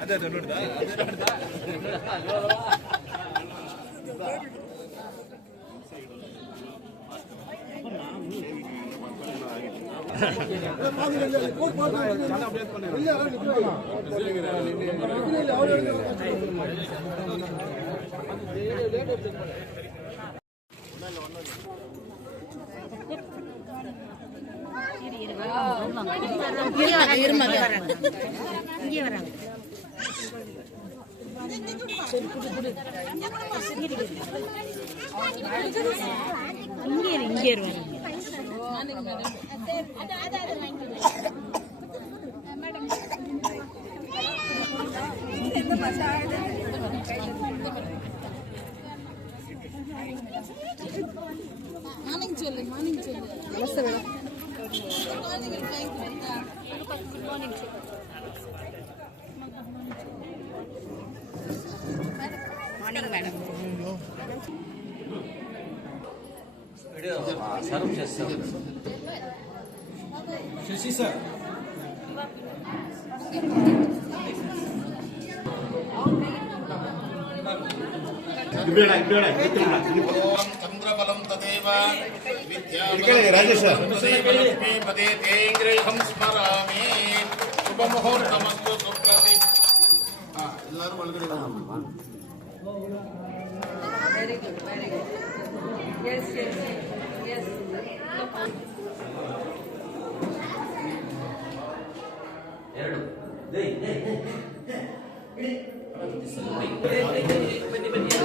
ಅದೇ ಅದೇ ನೋಡಿದ இங்கே வராங்க இங்கே இங்கே மார்னிங் சொல்லு மார்னிங் சொல்லு మార్నింగ్ మేడం సర్వ్ చేస్తాం శశి సార్ ఇక్కడ ఇక్కడ ఇక్కడ ರಾಜೇಶ್ ಪದೇ ತೇಂಗ್ರೈಹಂ ಸ್ಮರಾಮಿ ಶುಭ ಮುಹೂರ್ತಮಸ್ತು ಸುಪ್ರತಿ ಎಲ್ಲರೂ ಒಳಗಡೆ very good very good yes yes yes ಎರಡು ಬನ್ನಿ ಬನ್ನಿ ಬನ್ನಿ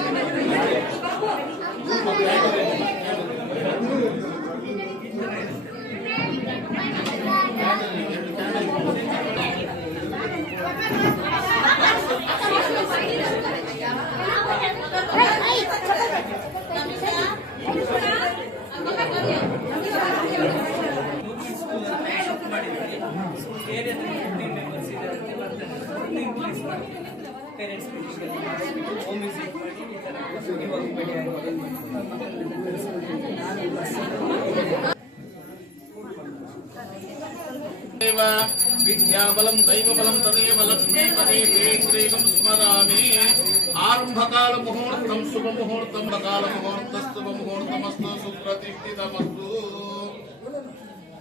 దేవ విద్యాబలం దైవబలం తదేవ లక్ష్మీపదే తేంగ్రేహం స్మరామి ఆరంభకాల ముహూర్తం శుభముహూర్తం కాల ముహూర్త శుభముహూర్తమస్తు సుప్రతిష్ఠితమస్తు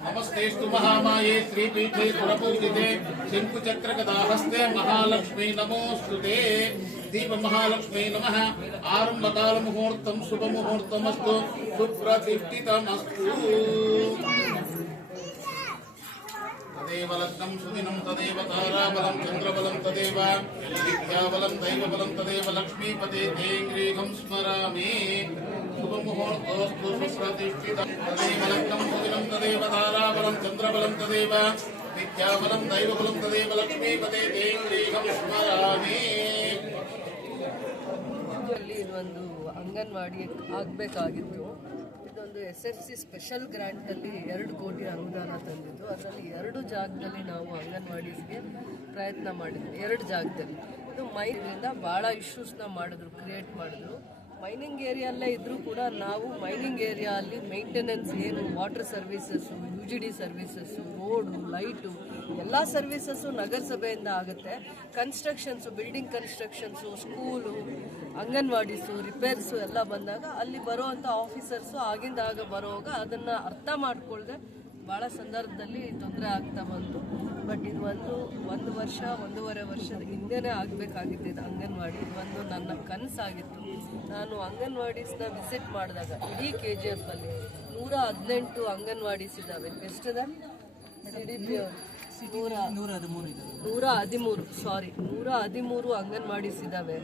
నమస్తేస్తు మహామాయే శ్రీపీఠే పురపూజితే శంకుచక్రగదాహస్తే మహాలక్ష్మీ నమోస్తుతే దీప మహాలక్ష్మీ నమ ఆరంభకాల ముహూర్తం శుభముహూర్తమస్తు సుప్రతిష్ఠితమస్తు ದೇವಾಲಕ್ಕಂ ಸುದಿನಂ ತೇವ ದೇವತಾರಾಮಲಂ ಚಂದ್ರಬಲಂ ತೇವ ದೇವ ವಿದ್ಯಾವಲಂ ದೈವಬಲಂ ತೇವ ಲಕ್ಷ್ಮೀಪತೇ ದೇವಿ ಸ್ಮರಾಮಿ ಸ್ಮರಾಮೇ ಶುಭಮೋಹರ್ತೋ ಸ್ಮರ ದೃಷ್ಟಿ ದೇವಲಕ್ಕಂ ಸುದಿನಂ ತೇವ ದೇವತಾರಾಮಲಂ ಚಂದ್ರಬಲಂ ತೇವ ದೇವ ವಿದ್ಯಾವಲಂ ದೈವಬಲಂ ತೇವ ಲಕ್ಷ್ಮೀಪತೇ ದೇವಿ ಸ್ಮರಾಮಿ ಒಂದು ಅಂಗನವಾಡಿ ಆಗಬೇಕಾಗಿತ್ತು. ಇದೊಂದು ಎಸ್ ಎಫ್ ಸಿ ಸ್ಪೆಷಲ್ ಗ್ರ್ಯಾಂಟಲ್ಲಿ ಎರಡು ಕೋಟಿ ಅನುದಾನ ತಂದಿದ್ದು, ಅದರಲ್ಲಿ ಎರಡು ಜಾಗದಲ್ಲಿ ನಾವು ಅಂಗನವಾಡಿಗೆ ಪ್ರಯತ್ನ ಮಾಡಿದ್ವಿ. ಎರಡು ಜಾಗದಲ್ಲಿ. ಇದು ಮೈನಿಂದ ಭಾಳ ಇಶ್ಯೂಸ್ನ ಮಾಡಿದ್ರು ಕ್ರಿಯೇಟ್ ಮಾಡಿದ್ರು. ಮೈನಿಂಗ್ ಏರಿಯಲ್ಲೇ ಇದ್ದರೂ ಕೂಡ ನಾವು ಮೈನಿಂಗ್ ಏರಿಯಾ ಅಲ್ಲಿ ಮೇಂಟೆನೆನ್ಸ್ ಏನು water services U G D services road light ಎಲ್ಲ ಸರ್ವಿಸಸ್ಸು ನಗರಸಭೆಯಿಂದ ಆಗುತ್ತೆ. Constructions building constructions school anganwadis repairs ಎಲ್ಲ ಬಂದಾಗ ಅಲ್ಲಿ ಬರುವಂಥ ಆಫೀಸರ್ಸು ಆಗಿಂದಾಗ ಬರೋವಾಗ ಅದನ್ನು ಅರ್ಥ ಮಾಡಿಕೊಳ್ಳದೆ ಭಾಳ ಸಂದರ್ಭದಲ್ಲಿ ತೊಂದರೆ ಆಗ್ತಾ ಬಂತು. ಬಟ್ ಇದು ಒಂದು ಒಂದು ವರ್ಷ, ಒಂದೂವರೆ ವರ್ಷದ ಹಿಂದೆನೇ ಆಗಬೇಕಾಗಿತ್ತು ಇದು ಅಂಗನವಾಡಿ. ಒಂದು ನನ್ನ ಕನಸಾಗಿತ್ತು. ನಾನು ಅಂಗನವಾಡೀಸ್ನ ವಿಸಿಟ್ ಮಾಡಿದಾಗ ಇಡೀ ಕೆ ಜಿ ಎಫಲ್ಲಿ ನೂರ ಹದಿನೆಂಟು ಅಂಗನವಾಡೀಸ್ ಇದ್ದಾವೆ. ಪಿ ನೂರ ನೂರ ಹದಿಮೂರು. ಸಾರಿ ನೂರ ಹದಿಮೂರು ಅಂಗನವಾಡೀಸ್ ಇದ್ದಾವೆ.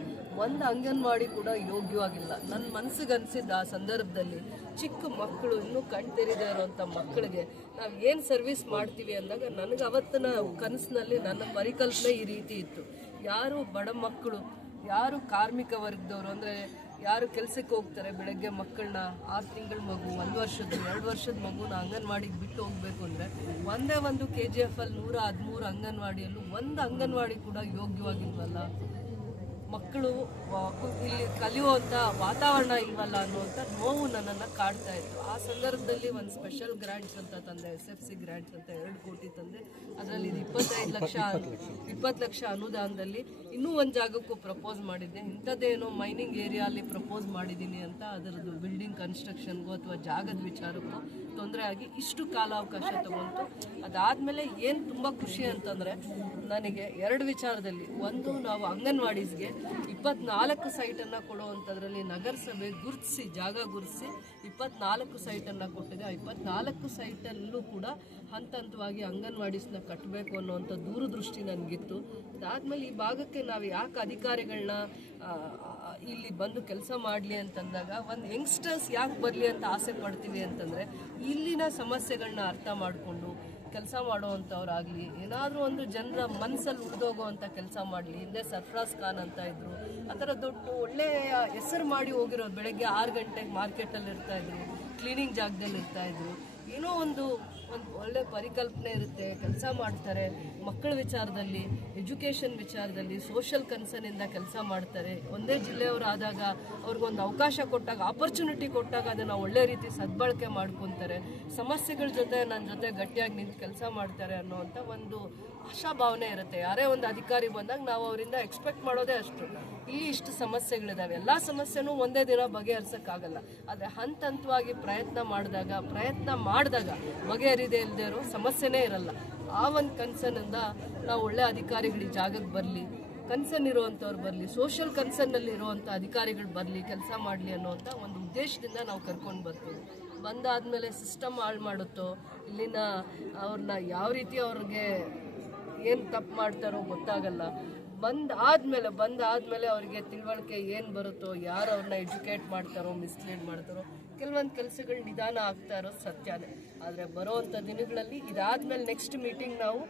ಒಂದು ಅಂಗನವಾಡಿ ಕೂಡ ಯೋಗ್ಯವಾಗಿಲ್ಲ. ನನ್ನ ಮನಸ್ಸಿಗೆ ಅನಿಸಿದ್ದು ಆ ಸಂದರ್ಭದಲ್ಲಿ ಚಿಕ್ಕ ಮಕ್ಕಳು ಇನ್ನೂ ಕಣ್ ಇರುವಂಥ ಮಕ್ಕಳಿಗೆ ನಾವು ಏನು ಸರ್ವಿಸ್ ಮಾಡ್ತೀವಿ ಅಂದಾಗ ನನಗೆ ಅವತ್ತಿನ ಕನಸಿನಲ್ಲಿ ನನ್ನ ಪರಿಕಲ್ಪನೆ ಈ ರೀತಿ ಇತ್ತು. ಯಾರು ಬಡ ಮಕ್ಕಳು, ಯಾರು ಕಾರ್ಮಿಕ ವರ್ಗದವರು ಅಂದರೆ ಯಾರು ಕೆಲಸಕ್ಕೆ ಹೋಗ್ತಾರೆ ಬೆಳಗ್ಗೆ ಮಕ್ಕಳನ್ನ ಆರು ತಿಂಗಳ ಮಗು, ಒಂದು ವರ್ಷದ ಎರಡು ವರ್ಷದ ಮಗುನ ಅಂಗನವಾಡಿಗೆ ಬಿಟ್ಟು ಹೋಗಬೇಕು ಅಂದರೆ ಒಂದೇ ಒಂದು ಕೆ ಜಿ ಎಫ್ ಅಲ್ಲಿ ನೂರ ಹದಿಮೂರು ಅಂಗನವಾಡಿಯಲ್ಲೂ ಒಂದು ಅಂಗನವಾಡಿ ಕೂಡ ಯೋಗ್ಯವಾಗಿಲ್ವಲ್ಲ? ಮಕ್ಕಳು ಇಲ್ಲಿ ಕಲಿಯುವಂಥ ವಾತಾವರಣ ಇಲ್ವಲ್ಲ ಅನ್ನುವಂಥ ನೋವು ನನ್ನನ್ನು ಕಾಡ್ತಾ ಇತ್ತು. ಆ ಸಂದರ್ಭದಲ್ಲಿ ಒಂದು ಸ್ಪೆಷಲ್ ಗ್ರ್ಯಾಂಟ್ಸ್ ಅಂತ ತಂದೆ ಎಸ್ ಎಫ್ ಸಿ ಗ್ರ್ಯಾಂಟ್ಸ್ ಅಂತ ಎರಡು ಕೋಟಿ ತಂದೆ. ಅದರಲ್ಲಿ ಇದು ಇಪ್ಪತ್ತೈದು ಲಕ್ಷ ಇಪ್ಪತ್ತು ಲಕ್ಷ. ಅನುದಾನದಲ್ಲಿ ಇನ್ನೂ ಒಂದು ಜಾಗಕ್ಕೂ ಪ್ರಪೋಸ್ ಮಾಡಿದ್ದೆ. ಇಂಥದ್ದೇನೋ ಮೈನಿಂಗ್ ಏರಿಯಲ್ಲಿ ಪ್ರಪೋಸ್ ಮಾಡಿದ್ದೀನಿ ಅಂತ ಅದರದ್ದು ಬಿಲ್ಡಿಂಗ್ ಕನ್ಸ್ಟ್ರಕ್ಷನ್ಗೂ ಅಥವಾ ಜಾಗದ ವಿಚಾರಕ್ಕೂ ತೊಂದರೆ ಆಗಿ ಇಷ್ಟು ಕಾಲಾವಕಾಶ ತಗೊಂತು ಅದಾದಮೇಲೆ ಏನು ತುಂಬ ಖುಷಿ ಅಂತಂದರೆ ನನಗೆ ಎರಡು ವಿಚಾರದಲ್ಲಿ. ಒಂದು ನಾವು ಅಂಗನವಾಡೀಸ್ಗೆ ಇಪ್ಪತ್ನಾಲ್ಕು ಸೈಟನ್ನು ಕೊಡುವಂಥದ್ರಲ್ಲಿ ನಗರಸಭೆ ಗುರುತಿಸಿ, ಜಾಗ ಗುರುತಿಸಿ ಇಪ್ಪತ್ನಾಲ್ಕು ಸೈಟನ್ನು ಕೊಟ್ಟಿದೆ. ಆ ಇಪ್ಪತ್ನಾಲ್ಕು ಸೈಟಲ್ಲೂ ಕೂಡ ಹಂತ ಹಂತವಾಗಿ ಅಂಗನವಾಡೀಸ್ನ ಕಟ್ಟಬೇಕು ಅನ್ನೋವಂಥ ದೂರದೃಷ್ಟಿ ನನಗಿತ್ತು. ಅದಾದಮೇಲೆ ಈ ಭಾಗಕ್ಕೆ ನಾವು ಯಾಕೆ ಅಧಿಕಾರಿಗಳನ್ನ ಇಲ್ಲಿ ಬಂದು ಕೆಲಸ ಮಾಡಲಿ ಅಂತಂದಾಗ ಒಂದು ಯಂಗ್ಸ್ಟರ್ಸ್ ಯಾಕೆ ಬರಲಿ ಅಂತ ಆಸೆ ಪಡ್ತೀವಿ ಅಂತಂದರೆ ಇಲ್ಲಿನ ಸಮಸ್ಯೆಗಳನ್ನ ಅರ್ಥ ಮಾಡಿಕೊಂಡು ಕೆಲಸ ಮಾಡುವಂಥವ್ರಾಗಲಿ, ಏನಾದರೂ ಒಂದು ಜನರ ಮನಸ್ಸಲ್ಲಿ ಉಳಿದೋಗುವಂಥ ಕೆಲಸ ಮಾಡಲಿ, ಹಿಂದೆ ಸರ್ಫರಾಜ್ ಖಾನ್ ಅಂತ ಇದ್ರು, ಆ ಥರ ದೊಡ್ಡ ಒಳ್ಳೆಯ ಹೆಸರು ಮಾಡಿ ಹೋಗಿರೋರು ಬೆಳಗ್ಗೆ ಆರು ಗಂಟೆಗೆ ಮಾರ್ಕೆಟಲ್ಲಿ ಇರ್ತಾಯಿದ್ರು ಕ್ಲೀನಿಂಗ್ ಜಾಗದಲ್ಲಿ ಇರ್ತಾಯಿದ್ರು ಏನೋ ಒಂದು ಒಂದು ಒಳ್ಳೆ ಪರಿಕಲ್ಪನೆ ಇರುತ್ತೆ, ಕೆಲಸ ಮಾಡ್ತಾರೆ. ಮಕ್ಕಳ ವಿಚಾರದಲ್ಲಿ ಎಜುಕೇಷನ್ ವಿಚಾರದಲ್ಲಿ ಸೋಷಲ್ ಕನ್ಸರ್ನಿಂದ ಕೆಲಸ ಮಾಡ್ತಾರೆ. ಒಂದೇ ಜಿಲ್ಲೆಯವರಾದಾಗ ಅವ್ರಿಗೊಂದು ಅವಕಾಶ ಕೊಟ್ಟಾಗ ಆಪರ್ಚುನಿಟಿ ಕೊಟ್ಟಾಗ ಅದನ್ನು ಒಳ್ಳೆ ರೀತಿ ಸದ್ಬಳಕೆ ಮಾಡ್ಕೊತಾರೆ. ಸಮಸ್ಯೆಗಳ ಜೊತೆ ನನ್ನ ಜೊತೆ ಗಟ್ಟಿಯಾಗಿ ನಿಂತು ಕೆಲಸ ಮಾಡ್ತಾರೆ ಅನ್ನೋವಂಥ ಒಂದು ಆಶಾಭಾವನೆ ಇರುತ್ತೆ. ಯಾರೇ ಒಂದು ಅಧಿಕಾರಿ ಬಂದಾಗ ನಾವು ಅವರಿಂದ ಎಕ್ಸ್ಪೆಕ್ಟ್ ಮಾಡೋದೇ ಅಷ್ಟು. ಇಲ್ಲಿ ಇಷ್ಟು ಸಮಸ್ಯೆಗಳಿದಾವೆ. ಎಲ್ಲ ಸಮಸ್ಯೆನೂ ಒಂದೇ ದಿನ ಬಗೆಹರಿಸೋಕ್ಕಾಗಲ್ಲ. ಆದರೆ ಹಂತ ಹಂತವಾಗಿ ಪ್ರಯತ್ನ ಮಾಡಿದಾಗ ಪ್ರಯತ್ನ ಮಾಡಿದಾಗ ಬಗೆಹರಿದೇ ಇಲ್ಲದೆ ಇರೋ ಸಮಸ್ಯೆನೇ ಇರಲ್ಲ. ಆ ಒಂದು ಕನ್ಸರ್ನಿಂದ ನಾವು ಒಳ್ಳೆ ಅಧಿಕಾರಿಗಳಿಗೆ ಜಾಗಕ್ಕೆ ಬರಲಿ ಕನ್ಸರ್ನ್ ಇರುವಂಥವ್ರು ಬರಲಿ ಸೋಷಿಯಲ್ ಕನ್ಸರ್ನಲ್ಲಿ ಇರುವಂಥ ಅಧಿಕಾರಿಗಳು ಬರಲಿ, ಕೆಲಸ ಮಾಡಲಿ ಅನ್ನೋವಂಥ ಒಂದು ಉದ್ದೇಶದಿಂದ ನಾವು ಕರ್ಕೊಂಡು ಬರ್ತೀವಿ. ಬಂದಾದಮೇಲೆ ಸಿಸ್ಟಮ್ ಹಾಳು ಮಾಡುತ್ತೋ, ಇಲ್ಲಿನ ಅವ್ರನ್ನ ಯಾವ ರೀತಿ ಅವ್ರಿಗೆ ಏನು ತಪ್ಪು ಮಾಡ್ತಾರೋ ಗೊತ್ತಾಗಲ್ಲ. ಬಂದ್ ಆದಮೇಲೆ ಬಂದ್ ಆದಮೇಲೆ ಅವರಿಗೆ ತಿಳುವಳಿಕೆ ಏನು ಬರುತ್ತೋ, ಯಾರು ಅವ್ರನ್ನ ಎಜುಕೇಟ್ ಮಾಡ್ತಾರೋ ಮಿಸ್ಲೀಡ್ ಮಾಡ್ತಾರೋ ಕೆಲವೊಂದು ಕೆಲಸಗಳು ನಿಧಾನ ಆಗ್ತಾ ಇರೋದು ಸತ್ಯನೇ. ಆದರೆ ಬರೋವಂಥ ದಿನಗಳಲ್ಲಿ ಇದಾದ್ಮೇಲೆ ನೆಕ್ಸ್ಟ್ ಮೀಟಿಂಗ್ ನಾವು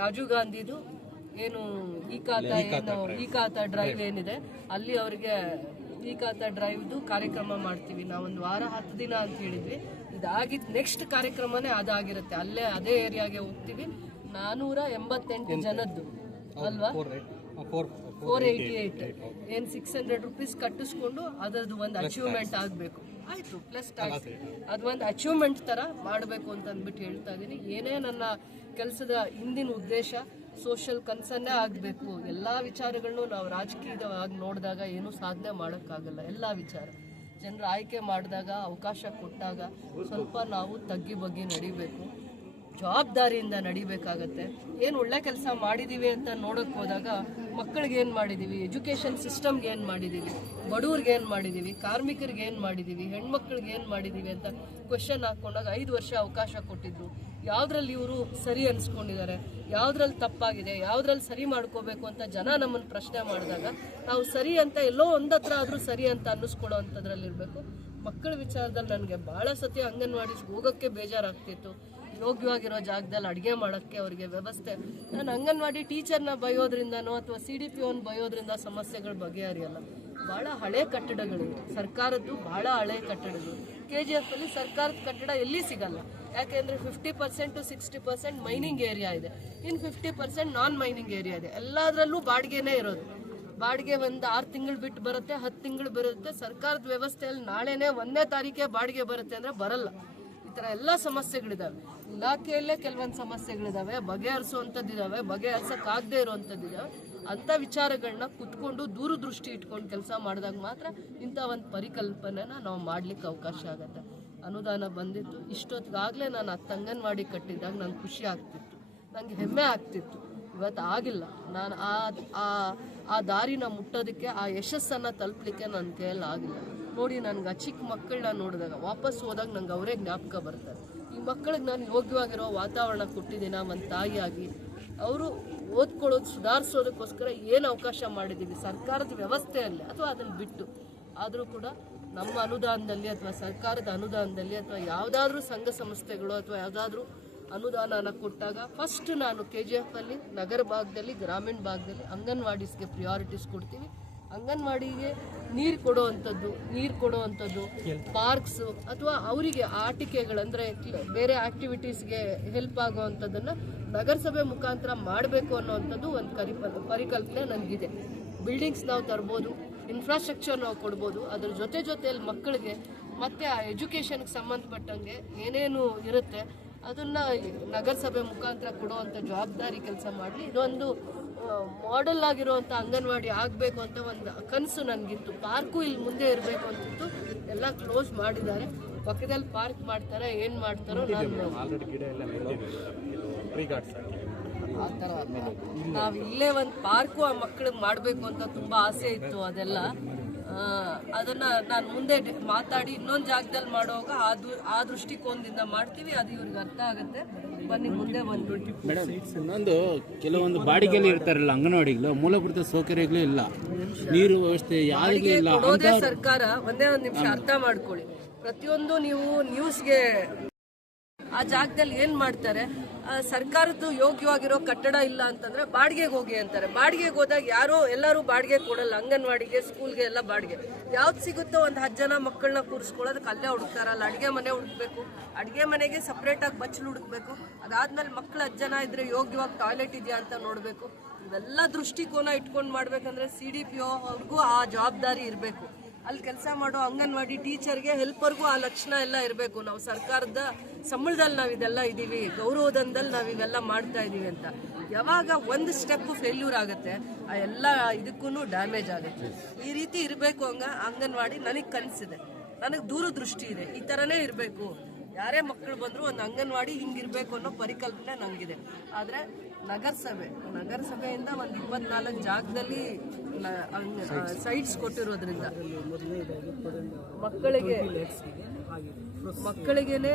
ರಾಜೀವ್ ಗಾಂಧಿದು ಏನು ಈ ಖಾತ ಏನು ಈ ಖಾತ ಡ್ರೈವ್ ಏನಿದೆ ಅಲ್ಲಿ ಅವರಿಗೆ ಈ ಖಾತ ಡ್ರೈವ್ದು ಕಾರ್ಯಕ್ರಮ ಮಾಡ್ತೀವಿ. ನಾವೊಂದು ವಾರ ಹತ್ತು ದಿನ ಅಂತ ಹೇಳಿದ್ವಿ. ಇದಾಗಿದ್ದು ನೆಕ್ಸ್ಟ್ ಕಾರ್ಯಕ್ರಮನೇ ಅದಾಗಿರುತ್ತೆ. ಅಲ್ಲೇ ಅದೇ ಏರಿಯಾಗೆ ಹೋಗ್ತೀವಿ. ನಾನೂರ ಎಂಬತ್ತೆಂಟು ಜನದ್ದು. ಅಲ್ವಾ? ಫೋರ್ ಏಯ್ಟಿ ಏಯ್ಟ್ ಏನು ಸಿಕ್ಸ್ ಹಂಡ್ರೆಡ್ ರುಪೀಸ್ ಕಟ್ಟಿಸ್ಕೊಂಡು ಅದರದ್ದು ಒಂದು ಅಚೀವ್ಮೆಂಟ್ ಆಗಬೇಕು. ಆಯಿತು ಪ್ಲಸ್ ಅದು ಒಂದು ಅಚೀವ್ಮೆಂಟ್ ಥರ ಮಾಡಬೇಕು ಅಂತ ಅಂದ್ಬಿಟ್ಟು ಹೇಳ್ತಾ ಇದ್ದೀನಿ ಏನೇ ನನ್ನ ಕೆಲಸದ ಹಿಂದಿನ ಉದ್ದೇಶ ಸೋಷಿಯಲ್ ಕನ್ಸರ್ನೇ ಆಗಬೇಕು. ಎಲ್ಲ ವಿಚಾರಗಳನ್ನು ನಾವು ರಾಜಕೀಯವಾಗಿ ನೋಡಿದಾಗ ಏನೂ ಸಾಧನೆ ಮಾಡೋಕ್ಕಾಗಲ್ಲ. ಎಲ್ಲ ವಿಚಾರ. ಜನರು ಆಯ್ಕೆ ಮಾಡಿದಾಗ, ಅವಕಾಶ ಕೊಟ್ಟಾಗ ಸ್ವಲ್ಪ ನಾವು ತಗ್ಗಿ ಬಗ್ಗಿ ನಡಿಬೇಕು. ಜವಾಬ್ದಾರಿಯಿಂದ ನಡಿಬೇಕಾಗತ್ತೆ. ಏನು ಒಳ್ಳೆ ಕೆಲಸ ಮಾಡಿದ್ದೀವಿ ಅಂತ ನೋಡಕ್ ಹೋದಾಗ ಮಕ್ಕಳಿಗೆ ಏನು ಮಾಡಿದ್ದೀವಿ ಎಜುಕೇಷನ್ ಸಿಸ್ಟಮ್ಗೆ ಏನು ಮಾಡಿದ್ದೀವಿ ಬಡವ್ರಿಗೆ ಏನು ಮಾಡಿದ್ದೀವಿ ಕಾರ್ಮಿಕರಿಗೆ ಏನು ಮಾಡಿದ್ದೀವಿ ಹೆಣ್ಮಕ್ಳಿಗೆ ಏನು ಮಾಡಿದೀವಿ ಅಂತ ಕ್ವೆಶನ್ ಹಾಕ್ಕೊಂಡಾಗ ಐದು ವರ್ಷ ಅವಕಾಶ ಕೊಟ್ಟಿದ್ರು. ಯಾವುದ್ರಲ್ಲಿ ಇವರು ಸರಿ ಅನ್ಸ್ಕೊಂಡಿದ್ದಾರೆ? ಯಾವ್ದ್ರಲ್ಲಿ ತಪ್ಪಾಗಿದೆ? ಯಾವ್ದ್ರಲ್ಲಿ ಸರಿ ಮಾಡ್ಕೋಬೇಕು ಅಂತ ಜನ ನಮ್ಮನ್ನು ಪ್ರಶ್ನೆ ಮಾಡಿದಾಗ ನಾವು ಸರಿ ಅಂತ ಎಲ್ಲೋ ಒಂದತ್ರ ಆದರೂ ಸರಿ ಅಂತ ಅನ್ನಿಸ್ಕೊಳ್ಳೋ ಅಂಥದ್ರಲ್ಲಿರಬೇಕು ಮಕ್ಕಳ ವಿಚಾರದಲ್ಲಿ ನನಗೆ ಭಾಳ ಸತಿ ಅಂಗನವಾಡಿ ಹೋಗೋಕ್ಕೆ ಬೇಜಾರಾಗ್ತಿತ್ತು. ಯೋಗ್ಯವಾಗಿರೋ ಜಾಗದಲ್ಲಿ ಅಡುಗೆ ಮಾಡೋಕ್ಕೆ ಅವರಿಗೆ ವ್ಯವಸ್ಥೆ. ನಾನು ಅಂಗನವಾಡಿ ಟೀಚರ್ನ ಬಯೋದ್ರಿಂದನೋ ಅಥವಾ ಸಿ ಡಿ ಪಿ ಒನ್ ಬಯೋದ್ರಿಂದ ಸಮಸ್ಯೆಗಳು ಬಗೆಹರಿಯಲ್ಲ. ಭಾಳ ಹಳೆ ಕಟ್ಟಡಗಳು ಸರ್ಕಾರದ್ದು ಭಾಳ ಹಳೆ ಕಟ್ಟಡಗಳು. ಕೆ ಜಿ ಎಫ್ ಅಲ್ಲಿ ಸರ್ಕಾರದ ಕಟ್ಟಡ ಎಲ್ಲಿ ಸಿಗಲ್ಲ. ಯಾಕೆಂದರೆ fifty percent to sixty percent mining area ಇದೆ. ಇನ್ನು fifty percent non mining area ಇದೆ. ಎಲ್ಲದರಲ್ಲೂ ಬಾಡಿಗೆನೇ ಇರೋದು. ಬಾಡಿಗೆ ಒಂದು ಆರು ತಿಂಗಳು ಬಿಟ್ಟು ಬರುತ್ತೆ, ಹತ್ತು ತಿಂಗಳು ಬರುತ್ತೆ. ಸರ್ಕಾರದ ವ್ಯವಸ್ಥೆಯಲ್ಲಿ ನಾಳೆನೇ ಒಂದನೇ ತಾರೀಕೆ ಬಾಡಿಗೆ ಬರುತ್ತೆ ಅಂದರೆ ಬರಲ್ಲ. ಈ ಥರ ಎಲ್ಲ ಸಮಸ್ಯೆಗಳಿದಾವೆ. ಇಲಾಖೆಯಲ್ಲೇ ಕೆಲವೊಂದು ಸಮಸ್ಯೆಗಳಿದಾವೆ ಬಗೆಹರಿಸುವಂಥದ್ದಿದ್ದಾವೆ ಬಗೆಹರಿಸೋಕ್ಕಾಗದೇ ಇರುವಂಥದ್ದಿದ್ದಾವೆ ಅಂಥ ವಿಚಾರಗಳನ್ನ ಕುತ್ಕೊಂಡು ದೂರದೃಷ್ಟಿ ಇಟ್ಕೊಂಡು ಕೆಲಸ ಮಾಡಿದಾಗ ಮಾತ್ರ ಇಂಥ ಒಂದು ಪರಿಕಲ್ಪನೆನ ನಾವು ಮಾಡ್ಲಿಕ್ಕೆ ಅವಕಾಶ ಆಗುತ್ತೆ. ಅನುದಾನ ಬಂದಿತ್ತು, ಇಷ್ಟೊತ್ತಿಗಾಗಲೇ ನಾನು ಹತ್ತು ಅಂಗನವಾಡಿ ಕಟ್ಟಿದಾಗ ನಂಗೆ ಖುಷಿ ಆಗ್ತಿತ್ತು. ನನಗೆ ಹೆಮ್ಮೆ ಆಗ್ತಿತ್ತು. ಇವತ್ತು ಆಗಿಲ್ಲ. ನಾನು ಆ ಆ ಆ ದಾರಿನ ಮುಟ್ಟೋದಕ್ಕೆ, ಆ ಯಶಸ್ಸನ್ನು ತಲುಪಲಿಕ್ಕೆ ನನ್ನ ಕೈಯಲ್ಲಿ ಆಗಿಲ್ಲ. ನೋಡಿ, ನನಗೆ ಆ ಚಿಕ್ಕ ಮಕ್ಕಳನ್ನ ನೋಡಿದಾಗ, ವಾಪಸ್ ಹೋದಾಗ ನಂಗೆ ಅವರೇ ಜ್ಞಾಪಕ ಬರ್ತಾರೆ. ಈ ಮಕ್ಕಳಿಗೆ ನಾನು ಯೋಗ್ಯವಾಗಿರೋ ವಾತಾವರಣ ಕೊಟ್ಟಿದ್ದೀನ ನಮ್ಮ ತಾಯಿಯಾಗಿ. ಅವರು ಓದ್ಕೊಳ್ಳೋದು ಸುಧಾರಿಸೋದಕ್ಕೋಸ್ಕರ ಏನು ಅವಕಾಶ ಮಾಡಿದ್ದೀವಿ ಸರ್ಕಾರದ ವ್ಯವಸ್ಥೆಯಲ್ಲಿ ಅಥವಾ ಅದನ್ನು ಬಿಟ್ಟು? ಆದರೂ ಕೂಡ ನಮ್ಮ ಅನುದಾನದಲ್ಲಿ ಅಥವಾ ಸರ್ಕಾರದ ಅನುದಾನದಲ್ಲಿ ಅಥವಾ ಯಾವುದಾದ್ರೂ ಸಂಘ ಸಂಸ್ಥೆಗಳು ಅಥವಾ ಯಾವುದಾದ್ರೂ ಅನುದಾನನ ಕೊಟ್ಟಾಗ ಫಸ್ಟ್ ನಾನು ಕೆ ಜಿ ಎಫಲ್ಲಿ ನಗರ ಭಾಗದಲ್ಲಿ, ಗ್ರಾಮೀಣ ಭಾಗದಲ್ಲಿ ಅಂಗನವಾಡಿಸ್ಗೆ ಪ್ರಿಯಾರಿಟೀಸ್ ಕೊಡ್ತೀವಿ. ಅಂಗನವಾಡಿಗೆ ನೀರು ಕೊಡುವಂಥದ್ದು ನೀರು ಕೊಡುವಂಥದ್ದು ಪಾರ್ಕ್ಸು ಅಥವಾ ಅವರಿಗೆ ಆಟಿಕೆಗಳಂದರೆ ಬೇರೆ ಆಕ್ಟಿವಿಟೀಸ್ಗೆ ಹೆಲ್ಪ್ ಆಗುವಂಥದ್ದನ್ನು ನಗರಸಭೆ ಮುಖಾಂತರ ಮಾಡಬೇಕು ಅನ್ನೋವಂಥದ್ದು ಒಂದು ಕರಿ ಪರಿಕಲ್ಪನೆ ನನಗಿದೆ. ಬಿಲ್ಡಿಂಗ್ಸ್ ನಾವು ತರ್ಬೋದು ಇನ್ಫ್ರಾಸ್ಟ್ರಕ್ಚರ್ ನಾವು ಕೊಡ್ಬೋದು ಅದ್ರ ಜೊತೆ ಜೊತೆಯಲ್ಲಿ ಮಕ್ಕಳಿಗೆ ಮತ್ತು ಆ ಎಜುಕೇಷನ್ಗೆ ಸಂಬಂಧಪಟ್ಟಂಗೆ ಏನೇನು ಇರುತ್ತೆ ಅದನ್ನು ನಗರಸಭೆ ಮುಖಾಂತರ ಕೊಡುವಂಥ ಜವಾಬ್ದಾರಿ ಕೆಲಸ ಮಾಡಲಿ. ಇದೊಂದು ಮಾಡೆಲ್ ಆಗಿರುವಂಥ ಅಂಗನವಾಡಿ ಆಗಬೇಕು ಅಂತ ಒಂದು ಕನಸು ನನಗಿತ್ತು. ಪಾರ್ಕು ಇಲ್ಲಿ ಮುಂದೆ ಇರಬೇಕು ಅಂತಿತ್ತು. ಎಲ್ಲ ಕ್ಲೋಸ್ ಮಾಡಿದ್ದಾರೆ. ಪಕ್ಕದಲ್ಲಿ ಪಾರ್ಕ್ ಮಾಡ್ತಾರೆ ಏನು ಮಾಡ್ತಾರೋ ನಾನು ಆ ಥರ ನಾವು ಇಲ್ಲೇ ಒಂದು ಪಾರ್ಕು ಆ ಮಕ್ಕಳಿಗೆ ಮಾಡಬೇಕು ಅಂತ ತುಂಬ ಆಸೆ ಇತ್ತು ಅದೆಲ್ಲ. ಅದನ್ನ ನಾನು ಮುಂದೆ ಮಾತಾಡಿ ಇನ್ನೊಂದು ಜಾಗದಲ್ಲಿ ಮಾಡುವಾಗ ಆ ಆ ದೃಷ್ಟಿಕೋನದಿಂದ ಮಾಡ್ತೀವಿ. ಅದು ಇವ್ರಿಗೆ ಅರ್ಥ ಆಗುತ್ತೆ. ಬನ್ನಿ ಮುಂದೆ ಬಂದ್ಬಿಟ್ಟು ಮೇಡಮ್ ಇನ್ನೊಂದು ಕೆಲವೊಂದು ಬಾಡಿಗೆಯಲ್ಲಿ ಇರ್ತಾರಲ್ಲ ಅಂಗನವಾಡಿಗಳು ಮೂಲಭೂತ ಸೌಕರ್ಯಗಳು ಇಲ್ಲ. ನೀರು ವ್ಯವಸ್ಥೆ ಯಾರಿಗೆ ಇಲ್ಲ. ಕೊಡೋದೇ ಸರ್ಕಾರ ಒಂದೇ ಒಂದು ನಿಮಿಷ ಅರ್ಥ ಮಾಡ್ಕೊಳ್ಳಿ. ಪ್ರತಿಯೊಂದು ನೀವು ನ್ಯೂಸ್ಗೆ ಆ ಜಾಗದಲ್ಲಿ ಏನ್ ಮಾಡ್ತಾರೆ? ಸರ್ಕಾರದ್ದು ಯೋಗ್ಯವಾಗಿರೋ ಕಟ್ಟಡ ಇಲ್ಲ ಅಂತಂದ್ರೆ ಬಾಡಿಗೆಗೆ ಹೋಗಿ ಅಂತಾರೆ. ಬಾಡಿಗೆಗೆ ಹೋದಾಗ ಯಾರೋ ಎಲ್ಲರೂ ಬಾಡಿಗೆ ಕೊಡಲ್ಲ. ಅಂಗನವಾಡಿಗೆ, ಸ್ಕೂಲ್ಗೆ ಎಲ್ಲ ಬಾಡಿಗೆ. ಯಾವ್ದು ಸಿಗುತ್ತೋ ಒಂದು ಹತ್ತು ಜನ ಮಕ್ಕಳನ್ನ ಕೂರಿಸ್ಕೊಳ್ಳೋದಕ್ಕೆ ಅಲ್ಲೇ ಹುಡುಕ್ತಾರಲ್ಲ ಅಡುಗೆ ಮನೆ ಹುಡುಕ್ಬೇಕು. ಅಡುಗೆ ಮನೆಗೆ ಸಪ್ರೇಟಾಗಿ ಬಚ್ಚಲು ಹುಡುಕ್ಬೇಕು. ಅದಾದ್ಮೇಲೆ ಮಕ್ಕಳು ಹತ್ತು ಜನ ಇದ್ರೆ ಯೋಗ್ಯವಾಗಿ ಟಾಯ್ಲೆಟ್ ಇದೆಯಾ ಅಂತ ನೋಡಬೇಕು. ಇವೆಲ್ಲ ದೃಷ್ಟಿಕೋನ ಇಟ್ಕೊಂಡು ಮಾಡ್ಬೇಕಂದ್ರೆ ಸಿ ಡಿ ಪಿ ಅವ್ರಿಗೂ ಆ ಜವಾಬ್ದಾರಿ ಇರಬೇಕು. ಅಲ್ಲಿ ಕೆಲಸ ಮಾಡೋ ಅಂಗನವಾಡಿ ಟೀಚರ್ಗೆ ಹೆಲ್ಪರ್ಗೂ ಆ ಲಕ್ಷಣ ಎಲ್ಲ ಇರಬೇಕು. ನಾವು ಸರ್ಕಾರದ ಸಂಬಳದಲ್ಲಿ ನಾವು ಇದೆಲ್ಲ ಇದ್ದೀವಿ ಗೌರವಧನದಲ್ಲಿ ನಾವು ಇವೆಲ್ಲ ಮಾಡ್ತಾ ಇದ್ದೀವಿ ಅಂತ. ಯಾವಾಗ ಒಂದು ಸ್ಟೆಪ್ ಫೇಲ್ಯೂರ್ ಆಗುತ್ತೆ, ಆ ಎಲ್ಲ ಇದಕ್ಕೂ ಡ್ಯಾಮೇಜ್ ಆಗುತ್ತೆ. ಈ ರೀತಿ ಇರಬೇಕು ಹಂಗ ಅಂಗನವಾಡಿ ನನಗೆ ಕನಸಿದೆ. ನನಗೆ ದೂರದೃಷ್ಟಿ ಇದೆ. ಈ ಥರನೇ ಇರಬೇಕು. ಯಾರೇ ಮಕ್ಕಳು ಬಂದರೂ ಒಂದು ಅಂಗನವಾಡಿ ಹಿಂಗಿರಬೇಕು ಅನ್ನೋ ಪರಿಕಲ್ಪನೆ ನನಗಿದೆ ಆದರೆ ನಗರಸಭೆ, ನಗರಸಭೆಯಿಂದ ಒಂದು ಇಪ್ಪತ್ನಾಲ್ಕು ಜಾಗದಲ್ಲಿ ಸೈಟ್ಸ್ ಕೊಟ್ಟಿರೋದ್ರಿಂದ ಮಕ್ಕಳಿಗೆ ಮಕ್ಕಳಿಗೇನೆ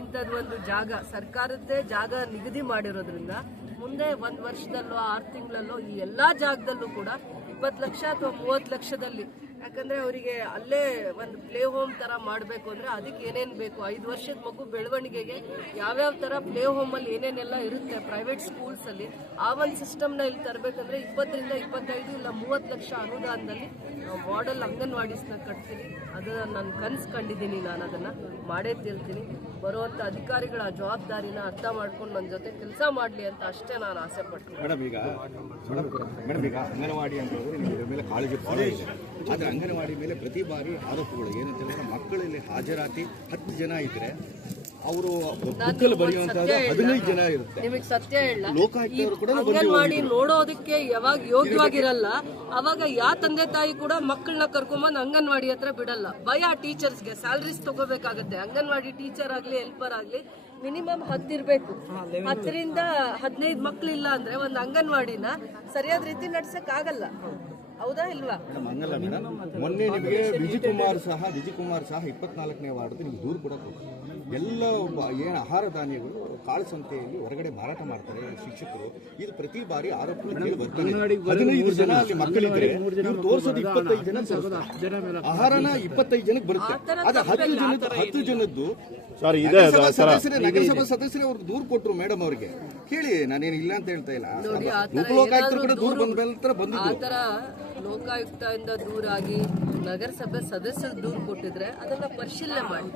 ಇಂಥದ್ದು ಒಂದು ಜಾಗ, ಸರ್ಕಾರದ್ದೇ ಜಾಗ ನಿಗದಿ ಮಾಡಿರೋದ್ರಿಂದ ಮುಂದೆ ಒಂದು ವರ್ಷದಲ್ಲೋ, ಆರು ತಿಂಗಳಲ್ಲೋ ಈ ಎಲ್ಲ ಜಾಗದಲ್ಲೂ ಕೂಡ ಇಪ್ಪತ್ತು ಲಕ್ಷ ಅಥವಾ ಮೂವತ್ತು ಲಕ್ಷದಲ್ಲಿ ಯಾಕಂದ್ರೆ ಅವರಿಗೆ ಅಲ್ಲೇ ಒಂದು ಪ್ಲೇ ಹೋಮ್ ತರ ಮಾಡಬೇಕು ಅಂದ್ರೆ ಅದಕ್ಕೆ ಏನೇನು ಬೇಕು? ಐದು ವರ್ಷದ ಮಗು ಬೆಳವಣಿಗೆಗೆ ಯಾವ್ಯಾವ ತರ ಪ್ಲೇ ಹೋಮಲ್ಲಿ ಏನೇನೆಲ್ಲ ಇರುತ್ತೆ ಪ್ರೈವೇಟ್ ಸ್ಕೂಲ್ಸಲ್ಲಿ ಆ ಒಂದು ಸಿಸ್ಟಮ್ನ ಇಲ್ಲಿ ತರಬೇಕಂದ್ರೆ ಇಪ್ಪತ್ತರಿಂದ ಇಪ್ಪತ್ತೈದು ಇಲ್ಲ ಮೂವತ್ತು ಲಕ್ಷ ಅನುದಾನದಲ್ಲಿ ಮಾಡಲ್ ಅಂಗನವಾಡೀಸ್ನ ಕಟ್ತೀನಿ. ಅದು ನಾನು ಕನ್ಸ್ ಕಂಡಿದ್ದೀನಿ ನಾನು ಅದನ್ನು. ಮಾಡೇ ತಿಳ್ತೀನಿ. ಬರುವಂಥ ಅಧಿಕಾರಿಗಳ ಜವಾಬ್ದಾರಿನ ಅರ್ಥ ಮಾಡ್ಕೊಂಡು ನನ್ನ ಜೊತೆ ಕೆಲಸ ಮಾಡಲಿ ಅಂತ ಅಷ್ಟೇ ನಾನು ಆಸೆ ಪಡ್ತೀನಿ. ಮೇಡಮ್, ಈಗ ಮೇಡಮ್, ಈಗ ಅಂಗನವಾಡಿ ಅಂತ ಇದೆ. ಆದರೆ ಅಂಗನವಾಡಿ ಮೇಲೆ ಪ್ರತಿ ಬಾರಿ ಆರೋಪಗಳು ಏನಂತ ಹೇಳಿದ್ರೆ ಮಕ್ಕಳಲ್ಲಿ ಹಾಜರಾತಿ ಹತ್ತು ಜನ ಇದ್ರೆ ಅವರು ಬುಕ್ಕಲ್ಲಿ ಬರೆಯುವಂತಹ ಹದಿನೈದು ಜನ ಇರುತ್ತೆ. ನಿಮಗೆ ಸತ್ಯ ಹೇಳ ಲೋಕಾಯುಕ್ತರು ಕೂಡ ಅಂಗನವಾಡಿ ನೋಡೋದಕ್ಕೆ ಯಾವಾಗ ಯೋಗ್ಯವಾಗಿರಲ್ಲ ಅವಾಗ ಯಾ ತಂದೆ ತಾಯಿ ಕೂಡ ಮಕ್ಕಳನ್ನ ಕರ್ಕೊಂಬಂದು ಅಂಗನವಾಡಿ ಹತ್ರ ಬಿಡಲ್ಲ. ಭಯ ಟೀಚರ್ಸ್ಗೆ ಸ್ಯಾಲ್ರೀಸ್ ತಗೋಬೇಕಾಗತ್ತೆ. ಅಂಗನವಾಡಿ ಟೀಚರ್ ಆಗ್ಲಿ ಹೆಲ್ಪರ್ ಆಗ್ಲಿ ಮಿನಿಮಮ್ ಹತ್ತಿರಬೇಕು. ಹತ್ತರಿಂದ ಹದಿನೈದು ಇಲ್ಲ ಅಂದ್ರೆ ಒಂದು ಅಂಗನವಾಡಿನ ಸರಿಯಾದ ರೀತಿ ನಡ್ಸಕ್ ಆಗಲ್ಲ. ಹೌದಾ ಇಲ್ವಾ? ಮೊನ್ನೆ ನಿಮಗೆ ವಿಜಯಕುಮಾರ್ ಸಹ ವಿಜಯಕುಮಾರ್ ಸಹ ಇಪ್ಪತ್ನಾಲ್ಕನೇ ವಾರ್ಡ್ ನಿಮ್ಗೆ ದೂರು ಕೂಡ ಎಲ್ಲ ಏನು ಆಹಾರ ಧಾನ್ಯಗಳು ಕಾಳು ಸಂತೆಯಲ್ಲಿ ಹೊರಗಡೆ ಮಾರಾಟ ಮಾಡ್ತಾರೆ ಶಿಕ್ಷಕರು. ಇದು ಪ್ರತಿ ಬಾರಿ ಆರೋಪ ಹದಿನೈದು ಜನ ಅಲ್ಲಿ ಮಕ್ಕಳಿದ್ರೆ ತೋರ್ಸೋದು ಇಪ್ಪತ್ತೈದು ಜನ. ಆಹಾರನ ಇಪ್ಪತ್ತೈದು ಜನಕ್ಕೆ ಬರುತ್ತೆ. ಅದ ಹತ್ತು ಜನದ ಹತ್ತು ಜನದ್ದು ಇದೆ ಸದಸ್ಯರೇ ನಗರಸಭಾ ಸದಸ್ಯರೇ ಅವ್ರು ದೂರು ಕೊಟ್ರು ಮೇಡಮ್ ಅವ್ರಿಗೆ. ಕೇಳಿ ನಾನೇನು ಇಲ್ಲ ಅಂತ ಹೇಳ್ತಾ ಇಲ್ಲ. ಉಪಲೋಕಾಯುಕ್ತರು ಕೂಡ ದೂರು ಬಂದ ಬಂದಿದ್ದು ಆ ಲೋಕಾಯುಕ್ತದಿಂದ ದೂರಾಗಿ ನಗರಸಭೆ ಸದಸ್ಯರು ದೂರು ಕೊಟ್ಟಿದ್ರೆ ಅದನ್ನ ಪರಿಶೀಲನೆ ಮಾಡಿ.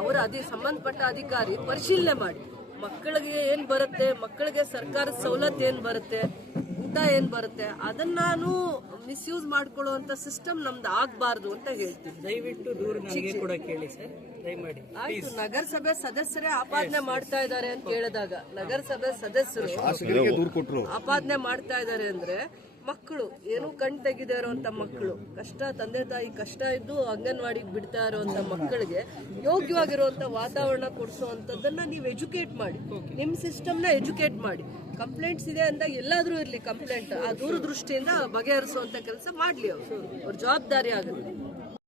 ಅವರ ಅದೇ ಸಂಬಂಧಪಟ್ಟ ಅಧಿಕಾರಿ ಪರಿಶೀಲನೆ ಮಾಡಿ. ಮಕ್ಕಳಿಗೆ ಏನ್ ಬರುತ್ತೆ ಮಕ್ಕಳಿಗೆ ಸರ್ಕಾರದ ಸವಲತ್ತು ಏನ್ ಬರುತ್ತೆ ಊಟ ಏನ್ ಬರುತ್ತೆ ಅದನ್ನ ನಾನು ಮಿಸ್ಯೂಸ್ ಮಾಡ್ಕೊಳ್ಳುವಂತ ಸಿಸ್ಟಮ್ ನಮ್ದು ಆಗ್ಬಾರ್ದು ಅಂತ ಹೇಳ್ತೀನಿ. ದಯವಿಟ್ಟು ದೂರ ನನಗೆ ಕೂಡ ಕೇಳಿ ಸರ್. ದಯಮಾಡಿ ಆಯ್ತು ನಗರಸಭೆ ಸದಸ್ಯರೇ ಆಪಾದನೆ ಮಾಡ್ತಾ ಇದ್ದಾರೆ ಅಂತ ಕೇಳಿದಾಗ ನಗರಸಭೆ ಸದಸ್ಯರು ಶಾಸಕರಿಗೆ ದೂರು ಕೊಟ್ರು. ಆಪಾದನೆ ಮಾಡ್ತಾ ಇದ್ದಾರೆ ಅಂದ್ರೆ ಮಕ್ಕಳು ಏನು ಕಣ್ಣು ತೆಗಿದೆ ಇರೋಂಥ ಮಕ್ಕಳು ಕಷ್ಟ ತಂದೆ ತಾಯಿ ಕಷ್ಟ ಇದ್ದು ಅಂಗನವಾಡಿಗೆ ಬಿಡ್ತಾ ಇರೋಂಥ ಮಕ್ಕಳಿಗೆ ಯೋಗ್ಯವಾಗಿರುವಂಥ ವಾತಾವರಣ ಕೊಡಿಸುವಂಥದ್ದನ್ನ ನೀವು ಎಜುಕೇಟ್ ಮಾಡಿ. ನಿಮ್ಮ ಸಿಸ್ಟಮ್ನ ಎಜುಕೇಟ್ ಮಾಡಿ. ಕಂಪ್ಲೇಂಟ್ಸ್ ಇದೆ ಅಂದಾಗ ಎಲ್ಲಾದರೂ ಇರಲಿ ಕಂಪ್ಲೇಂಟ್ ಆ ದೂರದೃಷ್ಟಿಯಿಂದ ಬಗೆಹರಿಸುವಂಥ ಕೆಲಸ ಮಾಡಲಿ ಅವರು. ಅವ್ರ ಜವಾಬ್ದಾರಿ ಆಗುತ್ತೆ